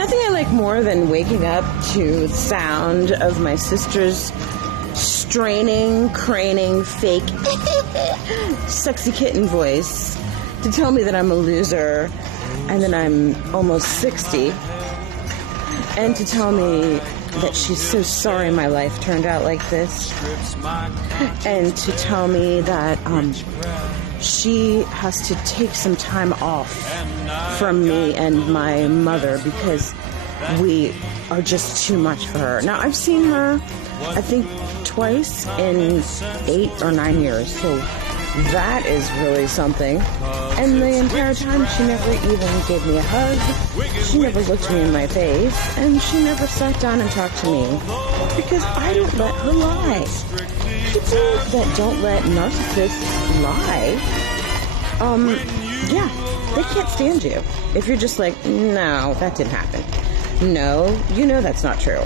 Nothing I like more than waking up to the sound of my sister's straining, craning, fake, sexy kitten voice to tell me that I'm a loser and that I'm almost 60, and to tell me that she's so sorry my life turned out like this, and to tell me that she has to take some time off from me and my mother because we are just too much for her. Now, I've seen her, I think, twice in 8 or 9 years, so that is really something. And the entire time, she never even gave me a hug, she never looked me in my face, and she never sat down and talked to me because I don't let her lie. People that don't let narcissists lie, they can't stand you. If you're just like, no, that didn't happen. No, you know that's not true.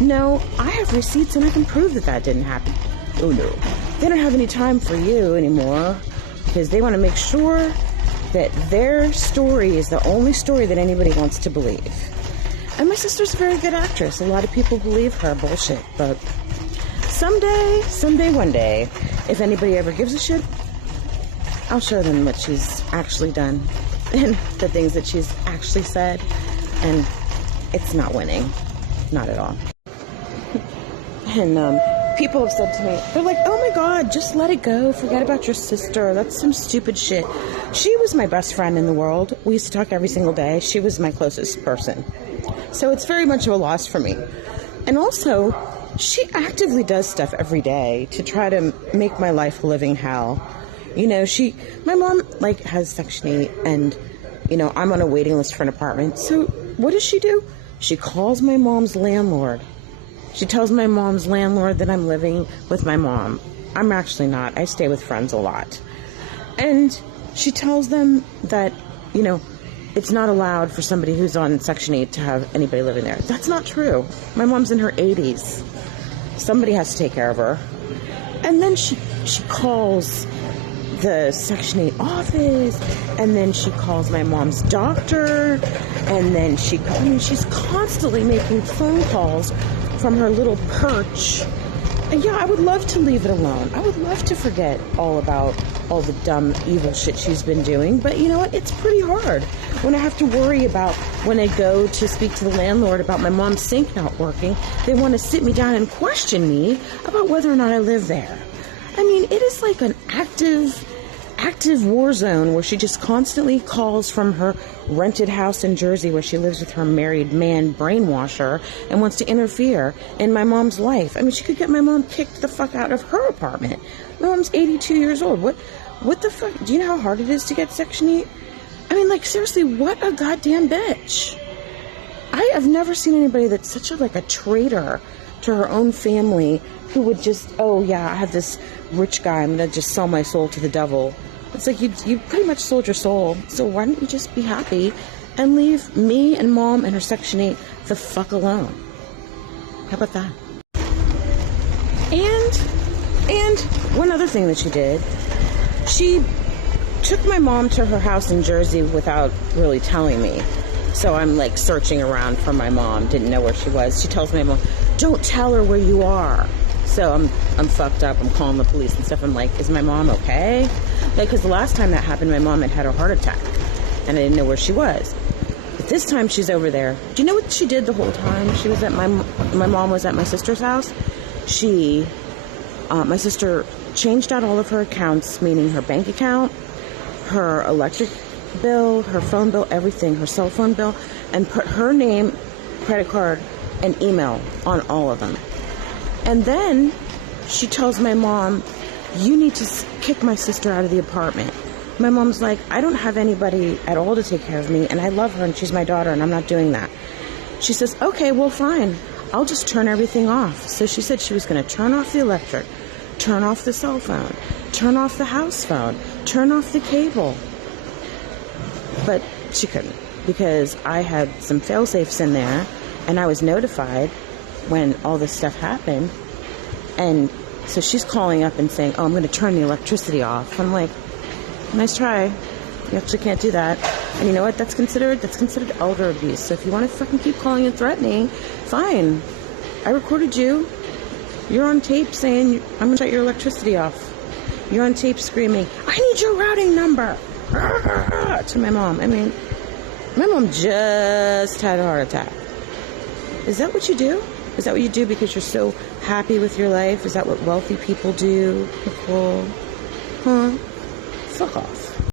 No, I have receipts and I can prove that that didn't happen. Oh no. They don't have any time for you anymore because they want to make sure that their story is the only story that anybody wants to believe. And my sister's a very good actress. A lot of people believe her bullshit, but someday, one day, if anybody ever gives a shit, I'll show them what she's actually done and the things that she's actually said, and it's not winning. Not at all. And people have said to me, they're like, oh my God, just let it go. Forget about your sister. That's some stupid shit. She was my best friend in the world. We used to talk every single day. She was my closest person. So it's very much of a loss for me. And also, she actively does stuff every day to try to make my life a living hell. You know, my mom, has Section 8, and, I'm on a waiting list for an apartment. So what does she do? She calls my mom's landlord. She tells my mom's landlord that I'm living with my mom. I'm actually not. I stay with friends a lot. And she tells them that, it's not allowed for somebody who's on Section 8 to have anybody living there. That's not true. My mom's in her 80s. Somebody has to take care of her. And then she calls the Section 8 office, and then she calls my mom's doctor, and then she's constantly making phone calls from her little perch. And yeah, I would love to leave it alone. I would love to forget all about all the dumb, evil shit she's been doing, but you know what? It's pretty hard when I have to worry about when I go to speak to the landlord about my mom's sink not working. They want to sit me down and question me about whether or not I live there. I mean, it is like an active war zone where she just constantly calls from her rented house in Jersey where she lives with her married man brainwasher and wants to interfere in my mom's life. I mean, she could get my mom kicked the fuck out of her apartment. My mom's 82 years old. What the fuck? Do you know how hard it is to get Section 8? I mean, seriously, what a goddamn bitch. I have never seen anybody that's such a traitor to her own family who would just, oh yeah, I have this rich guy, I'm going to just sell my soul to the devil. It's like you pretty much sold your soul, so why don't you just be happy and leave me and mom and her Section 8 the fuck alone? How about that? And one other thing that she did, she took my mom to her house in Jersey without really telling me. So I'm searching around for my mom, didn't know where she was. She tells my mom, don't tell her where you are. So I'm fucked up. I'm calling the police and stuff. I'm like, is my mom okay? Because the last time that happened, my mom had a heart attack, and I didn't know where she was. But this time she's over there. Do you know what she did the whole time? She was at my mom was at my sister's house. My sister changed out all of her accounts, meaning her bank account, her electric bill, her phone bill, everything, her cell phone bill, and put her name, credit card, and email on all of them. And then she tells my mom, you need to kick my sister out of the apartment. My mom's like, I don't have anybody at all to take care of me, and I love her, and she's my daughter, and I'm not doing that. She says, okay, well, fine. I'll just turn everything off. So she said she was going to turn off the electric, turn off the cell phone, turn off the house phone, turn off the cable. But she couldn't, because I had some fail-safes in there, and I was notified when all this stuff happened. And so she's calling up and saying, oh, I'm going to turn the electricity off. I'm like, nice try. You actually can't do that. And you know what? That's considered elder abuse. So if you want to fucking keep calling and threatening, fine. I recorded you. You're on tape saying I'm gonna shut your electricity off. You're on tape screaming, I need your routing number to my mom. I mean, my mom just had a heart attack. Is that what you do? Is that what you do because you're so happy with your life? Is that what wealthy people do, Nicole? Huh? Fuck off.